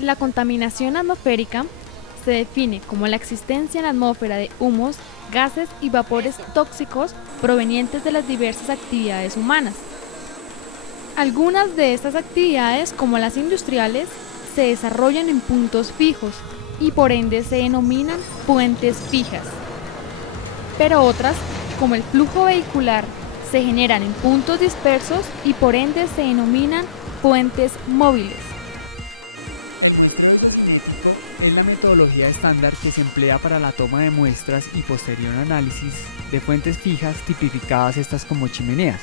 La contaminación atmosférica se define como la existencia en la atmósfera de humos, gases y vapores tóxicos provenientes de las diversas actividades humanas. Algunas de estas actividades, como las industriales, se desarrollan en puntos fijos y por ende se denominan fuentes fijas. Pero otras, como el flujo vehicular, se generan en puntos dispersos y por ende se denominan fuentes móviles. Es la metodología estándar que se emplea para la toma de muestras y posterior análisis de fuentes fijas tipificadas estas como chimeneas.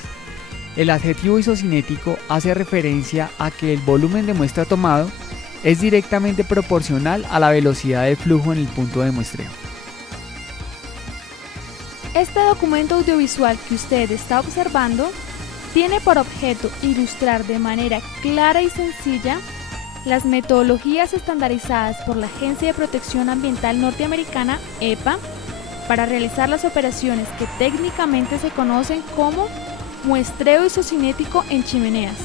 El adjetivo isocinético hace referencia a que el volumen de muestra tomado es directamente proporcional a la velocidad de flujo en el punto de muestreo. Este documento audiovisual que usted está observando tiene por objeto ilustrar de manera clara y sencilla las metodologías estandarizadas por la Agencia de Protección Ambiental Norteamericana, EPA, para realizar las operaciones que técnicamente se conocen como muestreo isocinético en chimeneas.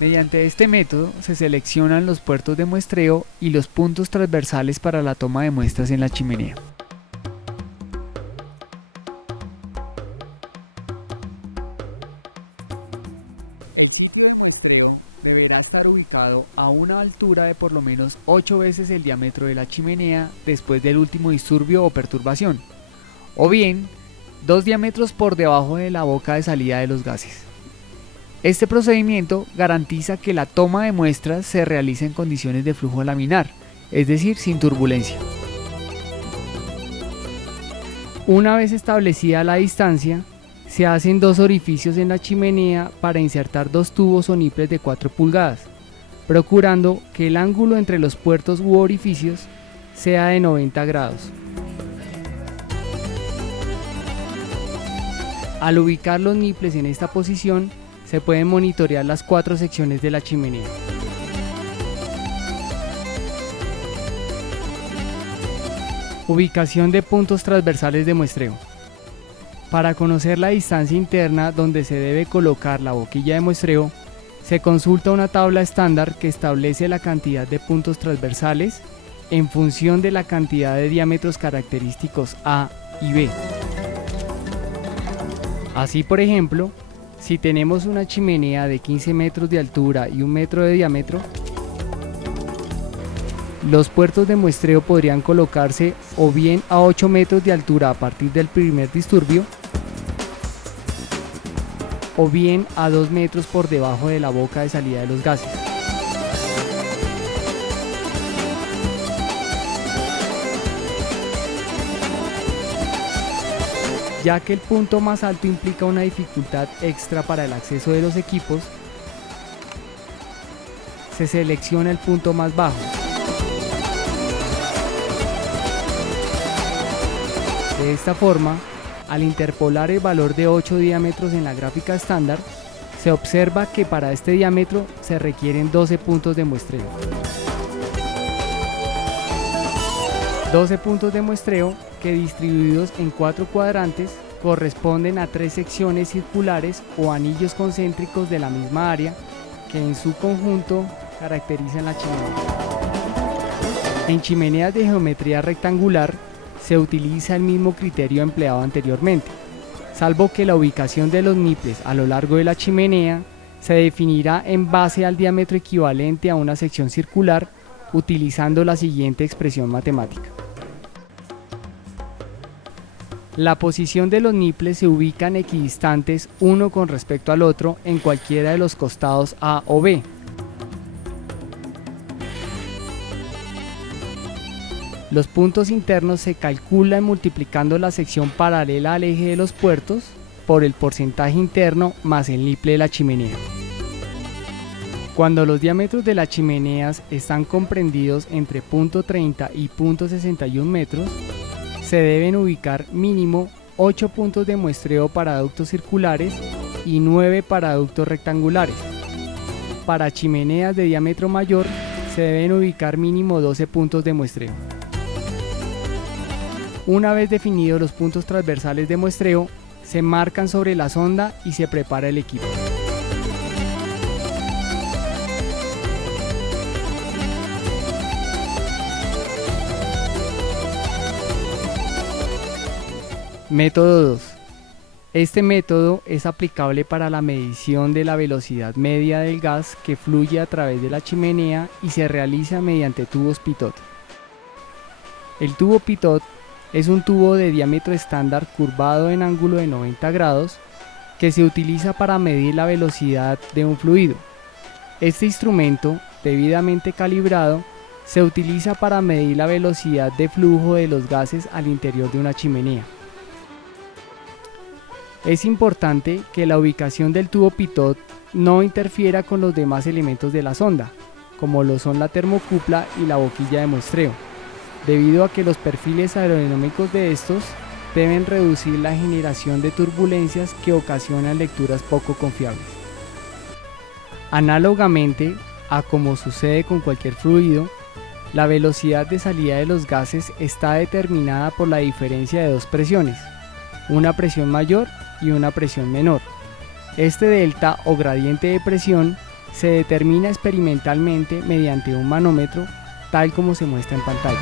Mediante este método se seleccionan los puertos de muestreo y los puntos transversales para la toma de muestras en la chimenea. El muestreo deberá estar ubicado a una altura de por lo menos 8 veces el diámetro de la chimenea después del último disturbio o perturbación, o bien 2 diámetros por debajo de la boca de salida de los gases. Este procedimiento garantiza que la toma de muestras se realice en condiciones de flujo laminar, es decir, sin turbulencia. Una vez establecida la distancia, se hacen 2 orificios en la chimenea para insertar 2 tubos o niples de 4 pulgadas, procurando que el ángulo entre los puertos u orificios sea de 90 grados. Al ubicar los niples en esta posición, se pueden monitorear las 4 secciones de la chimenea. Ubicación de puntos transversales de muestreo. Para conocer la distancia interna donde se debe colocar la boquilla de muestreo, se consulta una tabla estándar que establece la cantidad de puntos transversales en función de la cantidad de diámetros característicos A y B. Así, por ejemplo, si tenemos una chimenea de 15 metros de altura y 1 metro de diámetro, los puertos de muestreo podrían colocarse o bien a 8 metros de altura a partir del primer disturbio, o bien a 2 metros por debajo de la boca de salida de los gases. Ya que el punto más alto implica una dificultad extra para el acceso de los equipos, se selecciona el punto más bajo. De esta forma, al interpolar el valor de 8 diámetros en la gráfica estándar, se observa que para este diámetro se requieren 12 puntos de muestreo. 12 puntos de muestreo que distribuidos en 4 cuadrantes corresponden a 3 secciones circulares o anillos concéntricos de la misma área que en su conjunto caracterizan la chimenea. En chimeneas de geometría rectangular se utiliza el mismo criterio empleado anteriormente, salvo que la ubicación de los niples a lo largo de la chimenea se definirá en base al diámetro equivalente a una sección circular utilizando la siguiente expresión matemática. La posición de los niples se ubican equidistantes uno con respecto al otro en cualquiera de los costados A o B. Los puntos internos se calculan multiplicando la sección paralela al eje de los puertos por el porcentaje interno más el niple de la chimenea. Cuando los diámetros de las chimeneas están comprendidos entre 0.30 y 0.61 metros, se deben ubicar mínimo 8 puntos de muestreo para ductos circulares y 9 para ductos rectangulares. Para chimeneas de diámetro mayor, se deben ubicar mínimo 12 puntos de muestreo. Una vez definidos los puntos transversales de muestreo, se marcan sobre la sonda y se prepara el equipo. Método 2. Este método es aplicable para la medición de la velocidad media del gas que fluye a través de la chimenea y se realiza mediante tubos pitot. El tubo pitot es un tubo de diámetro estándar curvado en ángulo de 90 grados que se utiliza para medir la velocidad de un fluido. Este instrumento, debidamente calibrado, se utiliza para medir la velocidad de flujo de los gases al interior de una chimenea. Es importante que la ubicación del tubo pitot no interfiera con los demás elementos de la sonda, como lo son la termocupla y la boquilla de muestreo, debido a que los perfiles aerodinámicos de estos deben reducir la generación de turbulencias que ocasionan lecturas poco confiables. Análogamente a como sucede con cualquier fluido, la velocidad de salida de los gases está determinada por la diferencia de dos presiones, una presión mayor y una presión menor. Este delta o gradiente de presión se determina experimentalmente mediante un manómetro, tal como se muestra en pantalla.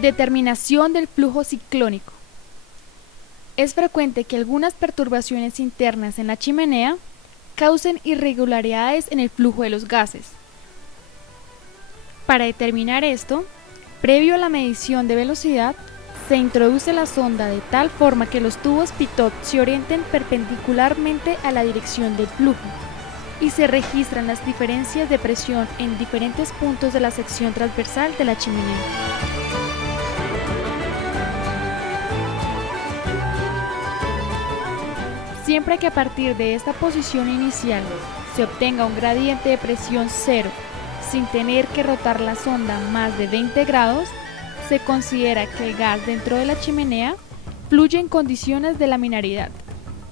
Determinación del flujo ciclónico. Es frecuente que algunas perturbaciones internas en la chimenea causen irregularidades en el flujo de los gases. Para determinar esto, previo a la medición de velocidad, se introduce la sonda de tal forma que los tubos pitot se orienten perpendicularmente a la dirección del flujo y se registran las diferencias de presión en diferentes puntos de la sección transversal de la chimenea. Siempre que a partir de esta posición inicial se obtenga un gradiente de presión cero sin tener que rotar la sonda más de 20 grados, se considera que el gas dentro de la chimenea fluye en condiciones de laminaridad,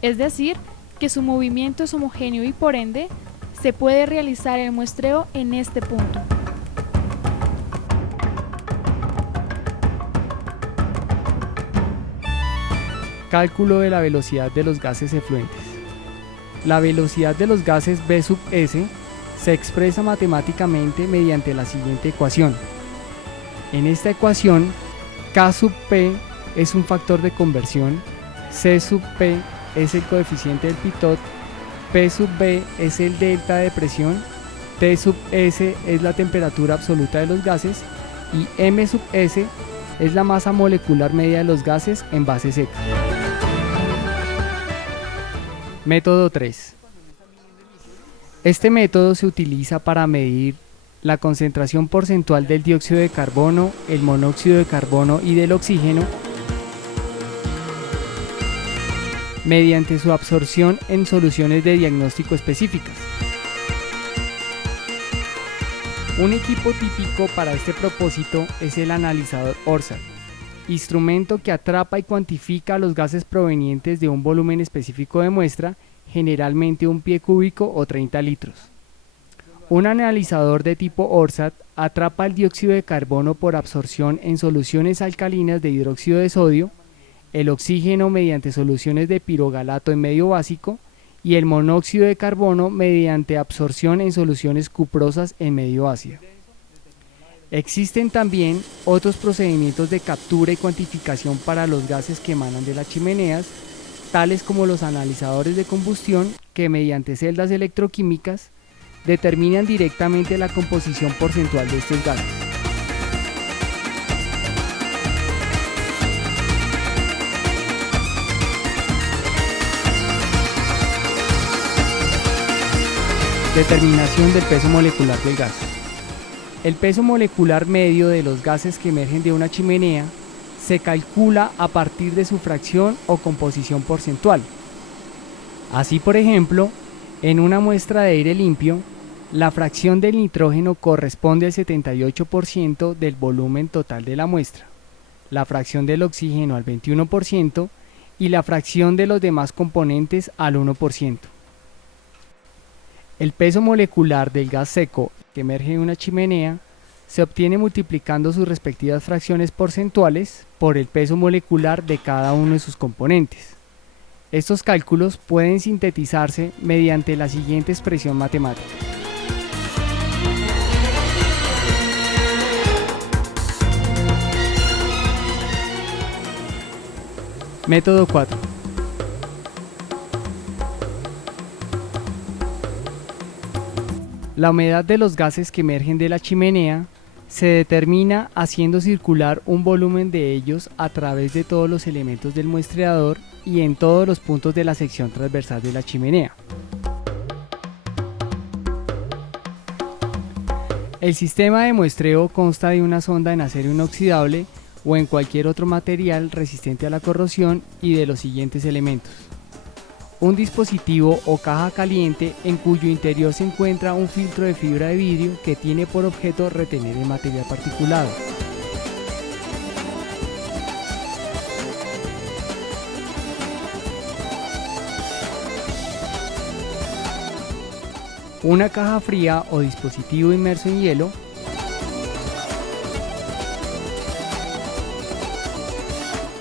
es decir, que su movimiento es homogéneo y por ende se puede realizar el muestreo en este punto. Cálculo de la velocidad de los gases efluentes. La velocidad de los gases V sub S se expresa matemáticamente mediante la siguiente ecuación. En esta ecuación, K sub P es un factor de conversión, C sub P es el coeficiente del pitot, P sub B es el delta de presión, T sub S es la temperatura absoluta de los gases y M sub S es la masa molecular media de los gases en base seca. Método 3. Este método se utiliza para medir la concentración porcentual del dióxido de carbono, el monóxido de carbono y del oxígeno mediante su absorción en soluciones de diagnóstico específicas. Un equipo típico para este propósito es el analizador ORSAT, instrumento que atrapa y cuantifica los gases provenientes de un volumen específico de muestra, generalmente un pie cúbico o 30 litros. Un analizador de tipo ORSAT atrapa el dióxido de carbono por absorción en soluciones alcalinas de hidróxido de sodio, el oxígeno mediante soluciones de pirogalato en medio básico y el monóxido de carbono mediante absorción en soluciones cuprosas en medio ácido. Existen también otros procedimientos de captura y cuantificación para los gases que emanan de las chimeneas, tales como los analizadores de combustión que mediante celdas electroquímicas determinan directamente la composición porcentual de estos gases. Determinación del peso molecular del gas. El peso molecular medio de los gases que emergen de una chimenea se calcula a partir de su fracción o composición porcentual. Así, por ejemplo, en una muestra de aire limpio, la fracción del nitrógeno corresponde al 78% del volumen total de la muestra, la fracción del oxígeno al 21% y la fracción de los demás componentes al 1%. El peso molecular del gas seco que emerge de una chimenea se obtiene multiplicando sus respectivas fracciones porcentuales por el peso molecular de cada uno de sus componentes. Estos cálculos pueden sintetizarse mediante la siguiente expresión matemática. Método 4. La humedad de los gases que emergen de la chimenea se determina haciendo circular un volumen de ellos a través de todos los elementos del muestreador y en todos los puntos de la sección transversal de la chimenea. El sistema de muestreo consta de una sonda en acero inoxidable o en cualquier otro material resistente a la corrosión y de los siguientes elementos: un dispositivo o caja caliente en cuyo interior se encuentra un filtro de fibra de vidrio que tiene por objeto retener el material particulado. Una caja fría o dispositivo inmerso en hielo,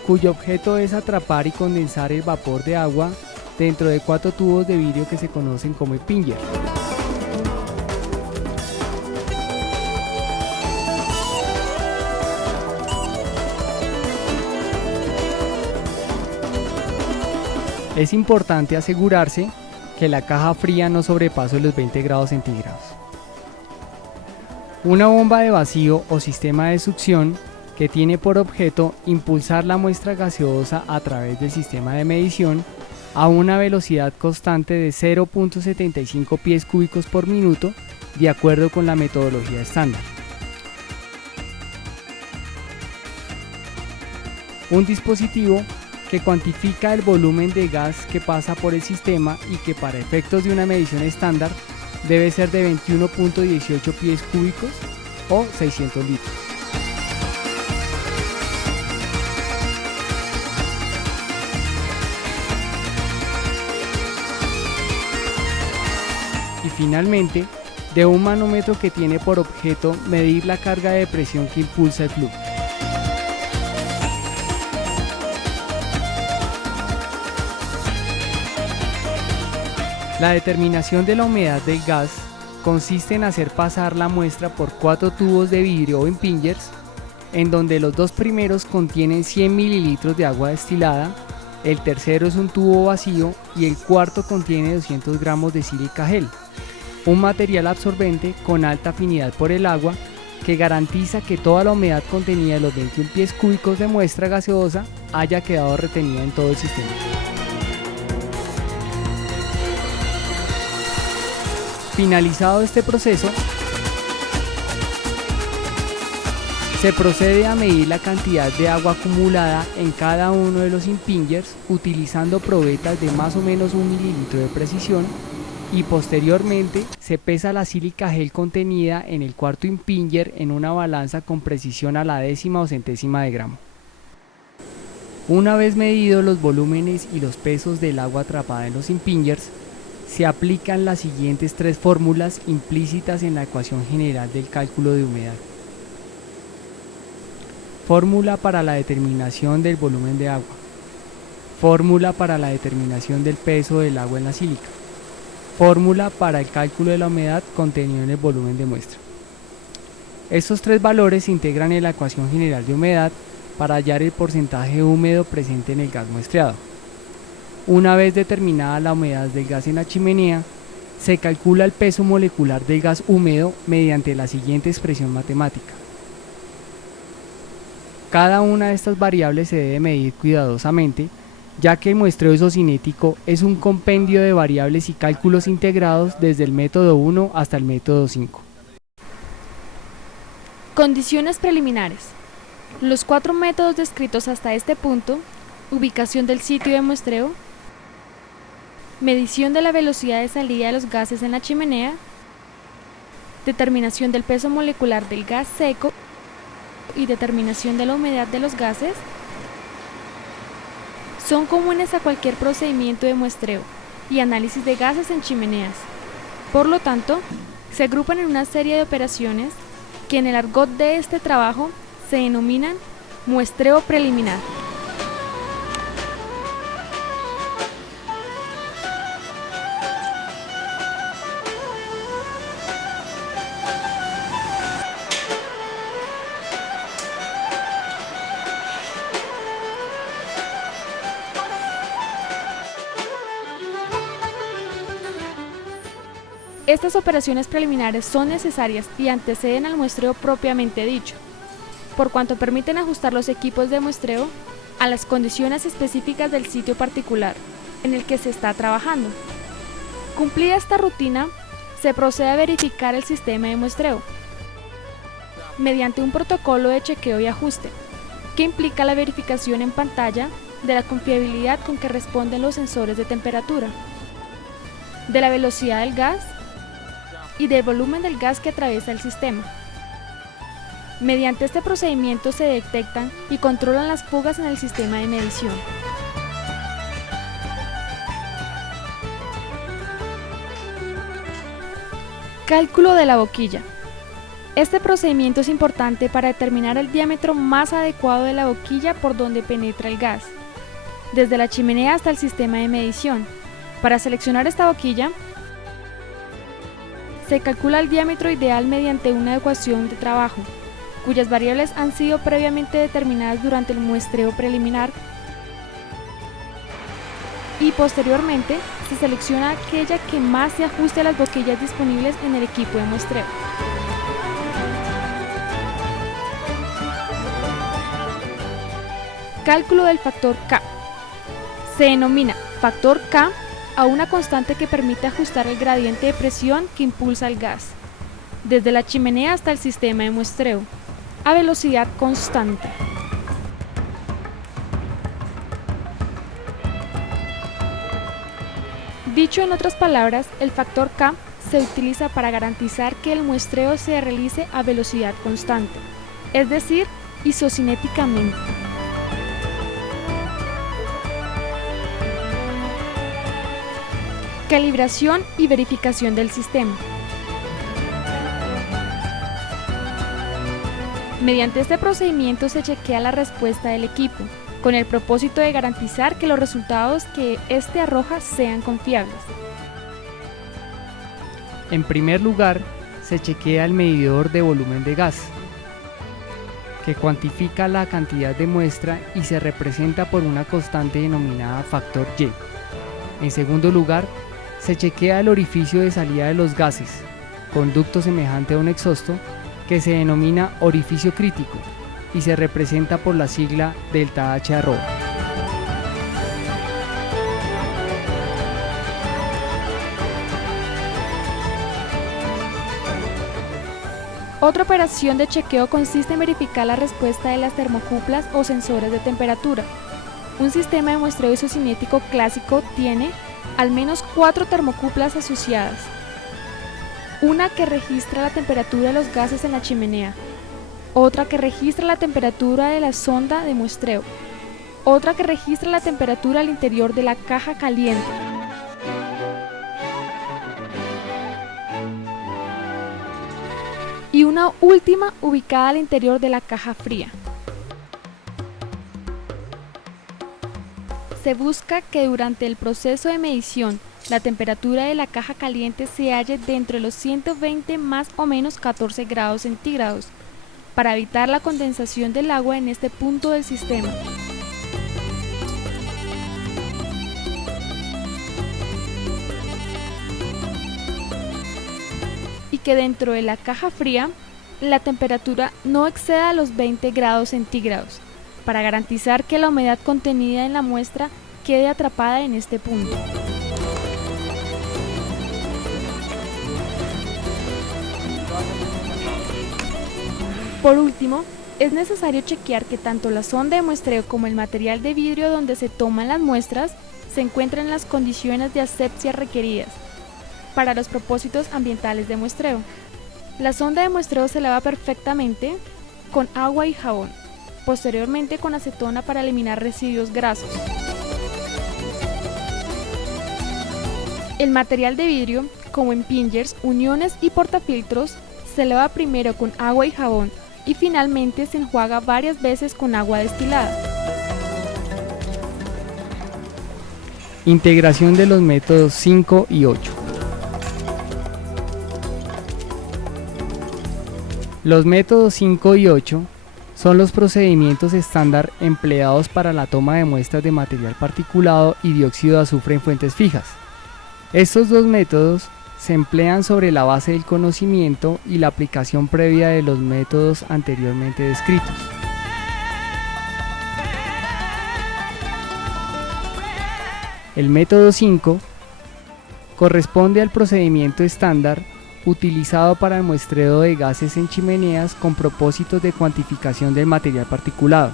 cuyo objeto es atrapar y condensar el vapor de agua dentro de 4 tubos de vidrio que se conocen como impinger. Es importante asegurarse que la caja fría no sobrepase los 20 grados centígrados. Una bomba de vacío o sistema de succión que tiene por objeto impulsar la muestra gaseosa a través del sistema de medición a una velocidad constante de 0.75 pies cúbicos por minuto, de acuerdo con la metodología estándar. Un dispositivo que cuantifica el volumen de gas que pasa por el sistema y que para efectos de una medición estándar debe ser de 21.18 pies cúbicos o 600 litros. Y finalmente, de un manómetro que tiene por objeto medir la carga de presión que impulsa el flujo. La determinación de la humedad del gas consiste en hacer pasar la muestra por 4 tubos de vidrio o impingers, en donde los 2 primeros contienen 100 mililitros de agua destilada, el tercero es un tubo vacío y el cuarto contiene 200 gramos de sílica gel, un material absorbente con alta afinidad por el agua que garantiza que toda la humedad contenida de los 21 pies cúbicos de muestra gaseosa haya quedado retenida en todo el sistema. Finalizado este proceso, se procede a medir la cantidad de agua acumulada en cada uno de los impingers utilizando probetas de más o menos 1 mililitro de precisión y posteriormente se pesa la sílica gel contenida en el cuarto impinger en una balanza con precisión a la décima o centésima de gramo. Una vez medidos los volúmenes y los pesos del agua atrapada en los impingers, se aplican las siguientes 3 fórmulas implícitas en la ecuación general del cálculo de humedad. Fórmula para la determinación del volumen de agua. Fórmula para la determinación del peso del agua en la sílica. Fórmula para el cálculo de la humedad contenido en el volumen de muestra. Estos 3 valores se integran en la ecuación general de humedad para hallar el porcentaje húmedo presente en el gas muestreado. Una vez determinada la humedad del gas en la chimenea, se calcula el peso molecular del gas húmedo mediante la siguiente expresión matemática. Cada una de estas variables se debe medir cuidadosamente, ya que el muestreo isocinético es un compendio de variables y cálculos integrados desde el método 1 hasta el método 5. Condiciones preliminares. Los 4 métodos descritos hasta este punto: ubicación del sitio de muestreo, medición de la velocidad de salida de los gases en la chimenea, determinación del peso molecular del gas seco y determinación de la humedad de los gases, son comunes a cualquier procedimiento de muestreo y análisis de gases en chimeneas. Por lo tanto, se agrupan en una serie de operaciones que en el argot de este trabajo se denominan muestreo preliminar. Estas operaciones preliminares son necesarias y anteceden al muestreo propiamente dicho, por cuanto permiten ajustar los equipos de muestreo a las condiciones específicas del sitio particular en el que se está trabajando. Cumplida esta rutina, se procede a verificar el sistema de muestreo mediante un protocolo de chequeo y ajuste, que implica la verificación en pantalla de la confiabilidad con que responden los sensores de temperatura, de la velocidad del gas y del volumen del gas que atraviesa el sistema. Mediante este procedimiento se detectan y controlan las fugas en el sistema de medición. Cálculo de la boquilla. Este procedimiento es importante para determinar el diámetro más adecuado de la boquilla por donde penetra el gas, desde la chimenea hasta el sistema de medición. Para seleccionar esta boquilla, se calcula el diámetro ideal mediante una ecuación de trabajo, cuyas variables han sido previamente determinadas durante el muestreo preliminar, y posteriormente se selecciona aquella que más se ajuste a las boquillas disponibles en el equipo de muestreo. Cálculo del factor K. Se denomina factor K a una constante que permite ajustar el gradiente de presión que impulsa el gas, desde la chimenea hasta el sistema de muestreo, a velocidad constante. Dicho en otras palabras, el factor K se utiliza para garantizar que el muestreo se realice a velocidad constante, es decir, isocinéticamente. Calibración y verificación del sistema. Mediante este procedimiento se chequea la respuesta del equipo, con el propósito de garantizar que los resultados que éste arroja sean confiables. En primer lugar, se chequea el medidor de volumen de gas, que cuantifica la cantidad de muestra y se representa por una constante denominada factor Y. En segundo lugar, se chequea el orificio de salida de los gases, conducto semejante a un exhausto, que se denomina orificio crítico y se representa por la sigla ΔH ℧. Otra operación de chequeo consiste en verificar la respuesta de las termocuplas o sensores de temperatura. Un sistema de muestreo isocinético clásico tiene al menos 4 termocuplas asociadas. Una que registra la temperatura de los gases en la chimenea, otra que registra la temperatura de la sonda de muestreo, otra que registra la temperatura al interior de la caja caliente, y una última ubicada al interior de la caja fría. Se busca que durante el proceso de medición la temperatura de la caja caliente se halle dentro de los 120 más o menos 14 grados centígrados, para evitar la condensación del agua en este punto del sistema. Y que dentro de la caja fría la temperatura no exceda los 20 grados centígrados, para garantizar que la humedad contenida en la muestra quede atrapada en este punto. Por último, Es necesario chequear que tanto la sonda de muestreo como el material de vidrio donde se toman las muestras se encuentren en las condiciones de asepsia requeridas para los propósitos ambientales de muestreo. La sonda de muestreo se lava perfectamente con agua y jabón, posteriormente con acetona para eliminar residuos grasos. El material de vidrio, como impingers, uniones y portafiltros, se lava primero con agua y jabón y finalmente se enjuaga varias veces con agua destilada. Integración de los métodos 5 y 8. Los métodos 5 y 8 son los procedimientos estándar empleados para la toma de muestras de material particulado y dióxido de azufre en fuentes fijas. Estos dos métodos se emplean sobre la base del conocimiento y la aplicación previa de los métodos anteriormente descritos. El método 5 corresponde al procedimiento estándar utilizado para el muestreo de gases en chimeneas con propósitos de cuantificación del material particulado.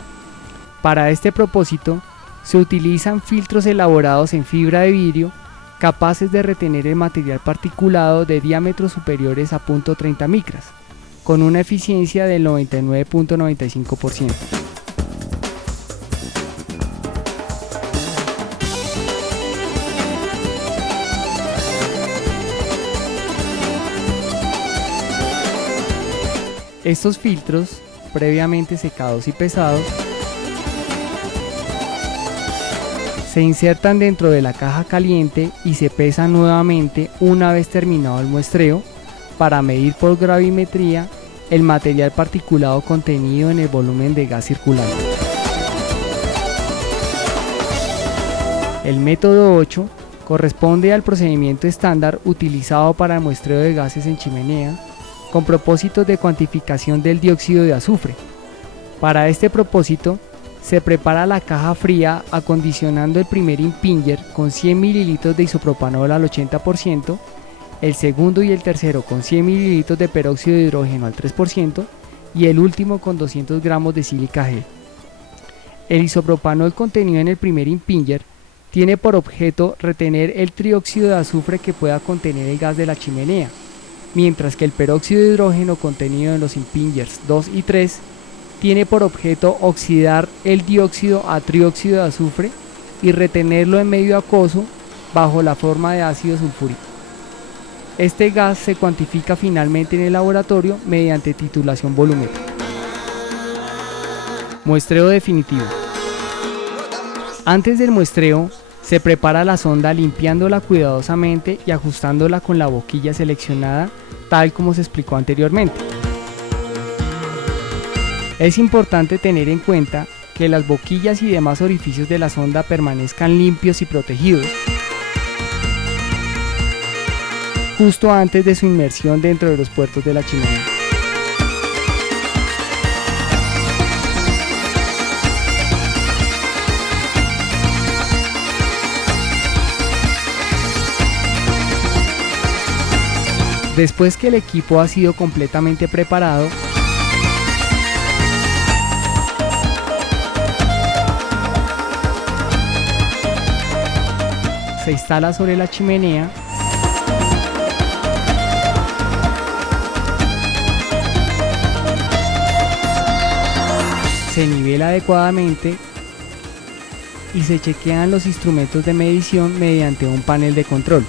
Para este propósito, se utilizan filtros elaborados en fibra de vidrio capaces de retener el material particulado de diámetros superiores a 0.30 micras, con una eficiencia del 99.95%. Estos filtros, previamente secados y pesados, se insertan dentro de la caja caliente y se pesan nuevamente una vez terminado el muestreo para medir por gravimetría el material particulado contenido en el volumen de gas circulante. El método 8 corresponde al procedimiento estándar utilizado para el muestreo de gases en chimenea con propósitos de cuantificación del dióxido de azufre. Para este propósito, se prepara la caja fría acondicionando el primer impinger con 100 ml de isopropanol al 80%, el segundo y el tercero con 100 ml de peróxido de hidrógeno al 3% y el último con 200 gramos de sílica gel. El isopropanol contenido en el primer impinger tiene por objeto retener el trióxido de azufre que pueda contener el gas de la chimenea, mientras que el peróxido de hidrógeno contenido en los impingers 2 y 3 tiene por objeto oxidar el dióxido a trióxido de azufre y retenerlo en medio acuoso bajo la forma de ácido sulfúrico. Este gas se cuantifica finalmente en el laboratorio mediante titulación volumétrica. Muestreo definitivo. Antes del muestreo, se prepara la sonda limpiándola cuidadosamente y ajustándola con la boquilla seleccionada, tal como se explicó anteriormente. Es importante tener en cuenta que las boquillas y demás orificios de la sonda permanezcan limpios y protegidos justo antes de su inmersión dentro de los puertos de la chimenea. Después que el equipo ha sido completamente preparado, se instala sobre la chimenea se nivela adecuadamente y se chequean los instrumentos de medición mediante un panel de control.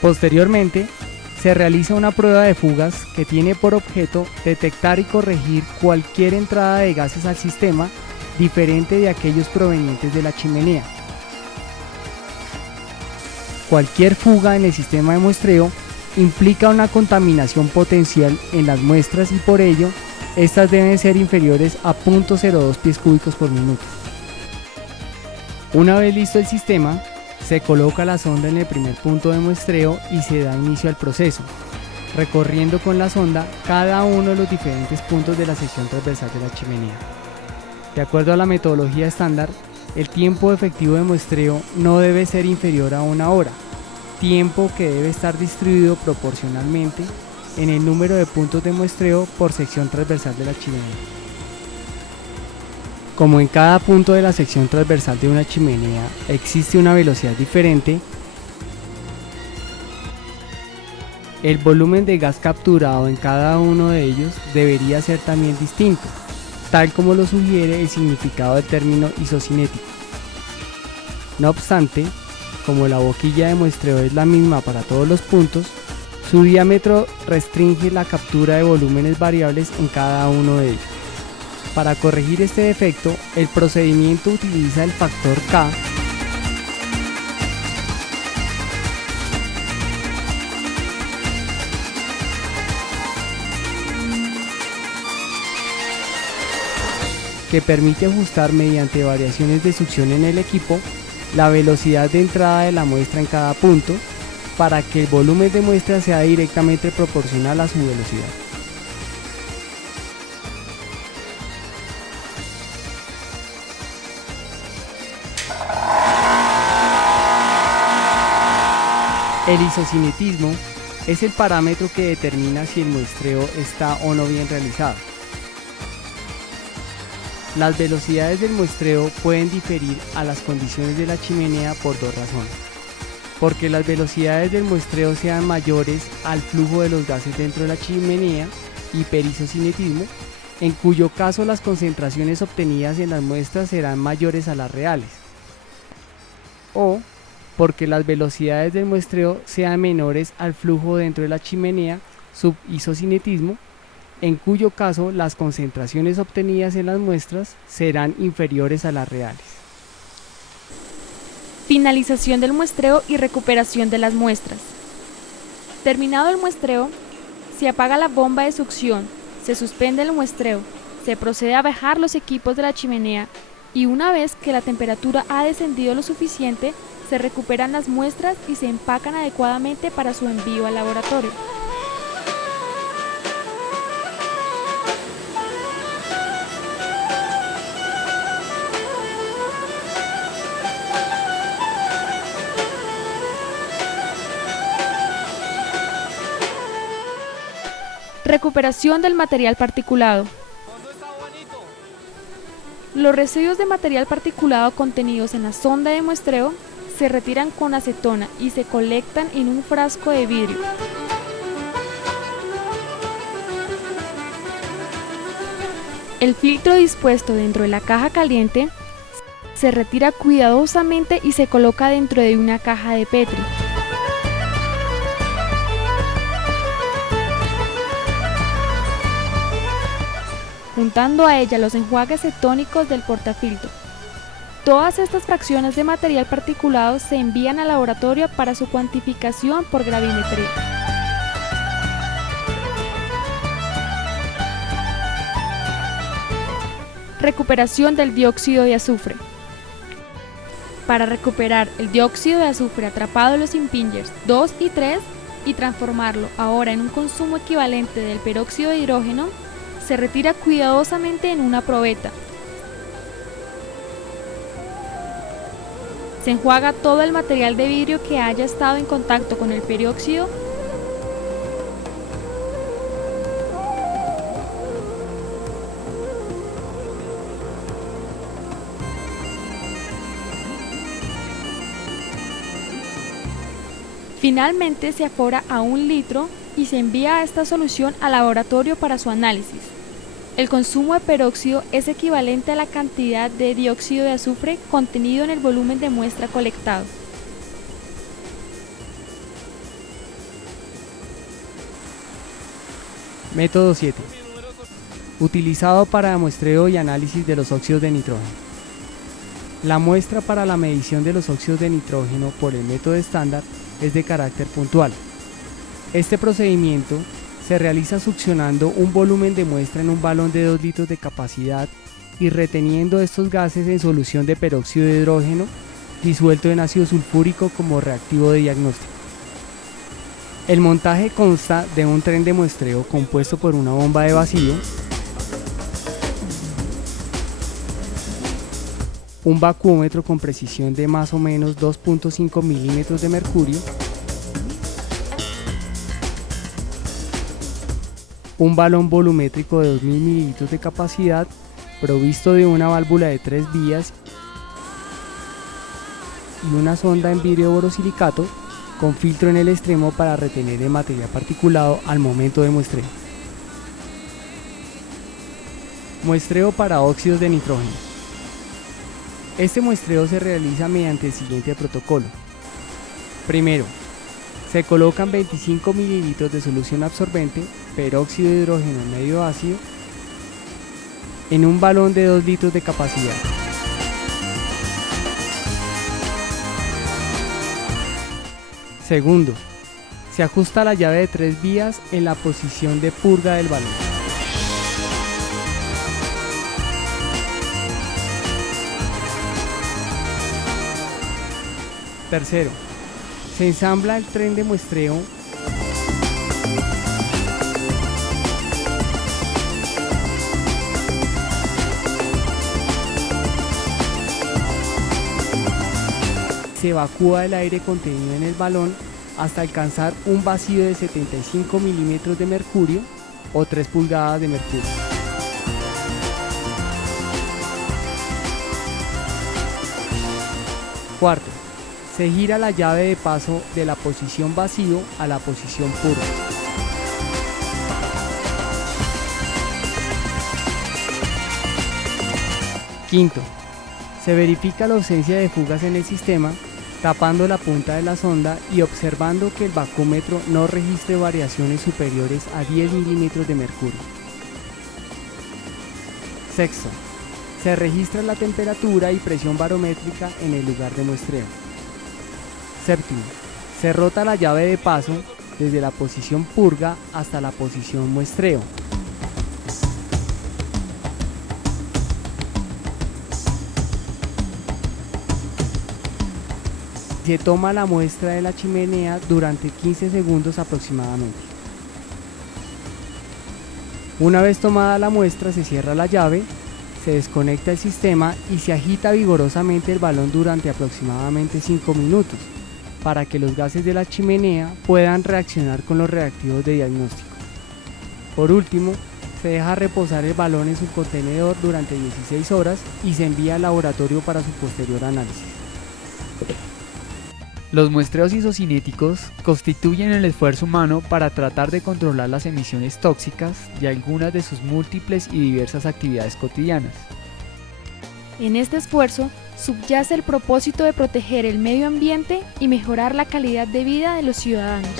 Posteriormente, se realiza una prueba de fugas que tiene por objeto detectar y corregir cualquier entrada de gases al sistema diferente de aquellos provenientes de la chimenea. Cualquier fuga en el sistema de muestreo implica una contaminación potencial en las muestras y por ello, estas deben ser inferiores a 0.02 pies cúbicos por minuto. Una vez listo el sistema, se coloca la sonda en el primer punto de muestreo y se da inicio al proceso, recorriendo con la sonda cada uno de los diferentes puntos de la sección transversal de la chimenea. De acuerdo a la metodología estándar, el tiempo efectivo de muestreo no debe ser inferior a 1 hora, tiempo que debe estar distribuido proporcionalmente en el número de puntos de muestreo por sección transversal de la chimenea. Como en cada punto de la sección transversal de una chimenea existe una velocidad diferente, el volumen de gas capturado en cada uno de ellos debería ser también distinto, tal como lo sugiere el significado del término isocinético. No obstante, como la boquilla de muestreo es la misma para todos los puntos, su diámetro restringe la captura de volúmenes variables en cada uno de ellos. Para corregir este defecto, el procedimiento utiliza el factor K que permite ajustar mediante variaciones de succión en el equipo la velocidad de entrada de la muestra en cada punto para que el volumen de muestra sea directamente proporcional a su velocidad. El isocinetismo es el parámetro que determina si el muestreo está o no bien realizado. Las velocidades del muestreo pueden diferir a las condiciones de la chimenea por dos razones. Porque las velocidades del muestreo sean mayores al flujo de los gases dentro de la chimenea, hiperisocinetismo, en cuyo caso las concentraciones obtenidas en las muestras serán mayores a las reales. O porque las velocidades del muestreo sean menores al flujo dentro de la chimenea, subisocinetismo, en cuyo caso las concentraciones obtenidas en las muestras serán inferiores a las reales. Finalización del muestreo y recuperación de las muestras. Terminado el muestreo, se apaga la bomba de succión, se suspende el muestreo, se procede a bajar los equipos de la chimenea y una vez que la temperatura ha descendido lo suficiente, se recuperan las muestras y se empacan adecuadamente para su envío al laboratorio. Recuperación del material particulado. Los residuos de material particulado contenidos en la sonda de muestreo se retiran con acetona y se colectan en un frasco de vidrio. El filtro dispuesto dentro de la caja caliente se retira cuidadosamente y se coloca dentro de una caja de Petri. Juntando a ella los enjuagues cetónicos del portafiltro. Todas estas fracciones de material particulado se envían al laboratorio para su cuantificación por gravimetría. Recuperación del dióxido de azufre. Para recuperar el dióxido de azufre atrapado en los impingers 2 y 3 y transformarlo ahora en un consumo equivalente del peróxido de hidrógeno, se retira cuidadosamente en una probeta. Se enjuaga todo el material de vidrio que haya estado en contacto con el peróxido. Finalmente se afora a 1 litro y se envía esta solución al laboratorio para su análisis. El consumo de peróxido es equivalente a la cantidad de dióxido de azufre contenido en el volumen de muestra colectado. Método 7. Utilizado para muestreo y análisis de los óxidos de nitrógeno. La muestra para la medición de los óxidos de nitrógeno por el método estándar es de carácter puntual. Este procedimiento se realiza succionando un volumen de muestra en un balón de 2 litros de capacidad y reteniendo estos gases en solución de peróxido de hidrógeno disuelto en ácido sulfúrico como reactivo de diagnóstico. El montaje consta de un tren de muestreo compuesto por una bomba de vacío, un vacuómetro con precisión de más o menos 2.5 milímetros de mercurio, un balón volumétrico de 2.000 mililitros de capacidad, provisto de una válvula de 3 vías y una sonda en vidrio borosilicato con filtro en el extremo para retener el material particulado al momento de muestreo. Muestreo para óxidos de nitrógeno. Este muestreo se realiza mediante el siguiente protocolo. Primero, se colocan 25 mililitros de solución absorbente, peróxido de hidrógeno medio ácido, en un balón de 2 litros de capacidad. Segundo, se ajusta la llave de 3 vías en la posición de purga del balón. Tercero, se ensambla el tren de muestreo se evacúa el aire contenido en el balón hasta alcanzar un vacío de 75 milímetros de mercurio o 3 pulgadas de mercurio. Cuarto, se gira la llave de paso de la posición vacío a la posición purga. Quinto, se verifica la ausencia de fugas en el sistema, tapando la punta de la sonda y observando que el vacúmetro no registre variaciones superiores a 10 milímetros de mercurio. Sexto, se registra la temperatura y presión barométrica en el lugar de muestreo. Séptimo, se rota la llave de paso desde la posición purga hasta la posición muestreo. Se toma la muestra de la chimenea durante 15 segundos aproximadamente. Una vez tomada la muestra, se cierra la llave, se desconecta el sistema y se agita vigorosamente el balón durante aproximadamente 5 minutos para que los gases de la chimenea puedan reaccionar con los reactivos de diagnóstico. Por último, se deja reposar el balón en su contenedor durante 16 horas y se envía al laboratorio para su posterior análisis. Los muestreos isocinéticos constituyen el esfuerzo humano para tratar de controlar las emisiones tóxicas de algunas de sus múltiples y diversas actividades cotidianas. En este esfuerzo subyace el propósito de proteger el medio ambiente y mejorar la calidad de vida de los ciudadanos.